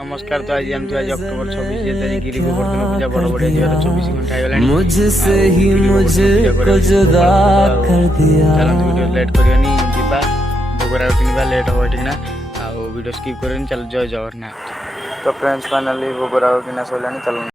नमस्कार। तो आज आज अक्टोबर 26 तारीख गिरी गोवर्धन पूजा बड़ बढ़िया जीवार 24 घंटा होगलानी मुझसे ही मुझको जुदा कर दिया। चलते वीडियो लेट करनी जीवा भोगरा किनवा लेट हो ना वीडियो स्किप कर चल जय जगन्नाथ। तो फ्रेंड्स फाइनाली भोगरा किना सरला चल